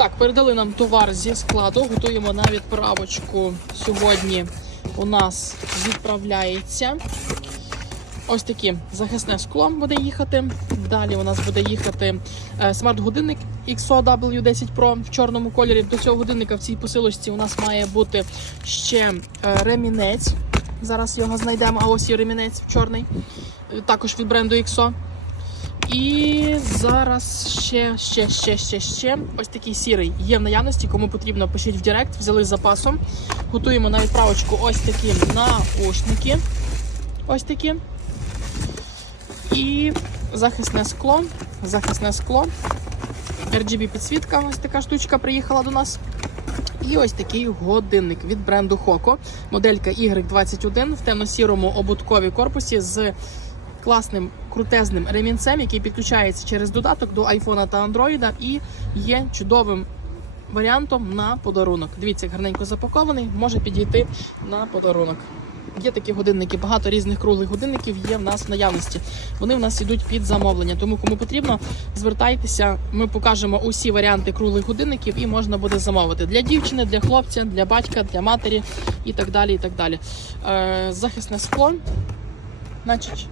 Так, передали нам товар зі складу. Готуємо на відправочку. Сьогодні у нас відправляється. Ось такі захисне скло буде їхати. Далі у нас буде їхати е, смарт-годинник XOW10 Pro в чорному кольорі. До цього годинника в цій посилочці у нас має бути ще е, ремінець. Зараз його знайдемо. А ось і ремінець чорний, е, також від бренду XO. І зараз ще, ще, ще, ще, ще. Ось такий сірий є в наявності. Кому потрібно, пишіть в Директ, взяли з запасом. Готуємо на відправочку ось такі наушники. Ось такі. І захисне скло. Захисне скло. RGB підсвітка, ось така штучка приїхала до нас. І ось такий годинник від бренду Hoco. Моделька Y21 в темно-сірому обутковій корпусі з класним крутезним ремінцем, який підключається через додаток до iPhone та Android і є чудовим варіантом на подарунок. Дивіться, як гарненько запакований, може підійти на подарунок. Є такі годинники, багато різних круглих годинників є в нас в наявності. Вони в нас йдуть під замовлення. Тому кому потрібно, звертайтеся. Ми покажемо усі варіанти круглих годинників і можна буде замовити для дівчини, для хлопця, для батька, для матері і так далі. І так далі. Е, захисне скло. Значить,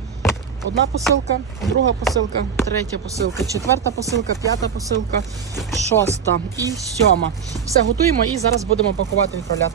одна посилка, друга посилка, третя посилка, четверта посилка, п'ята посилка, шоста і сьома. Все готуємо і зараз будемо пакувати відправляти.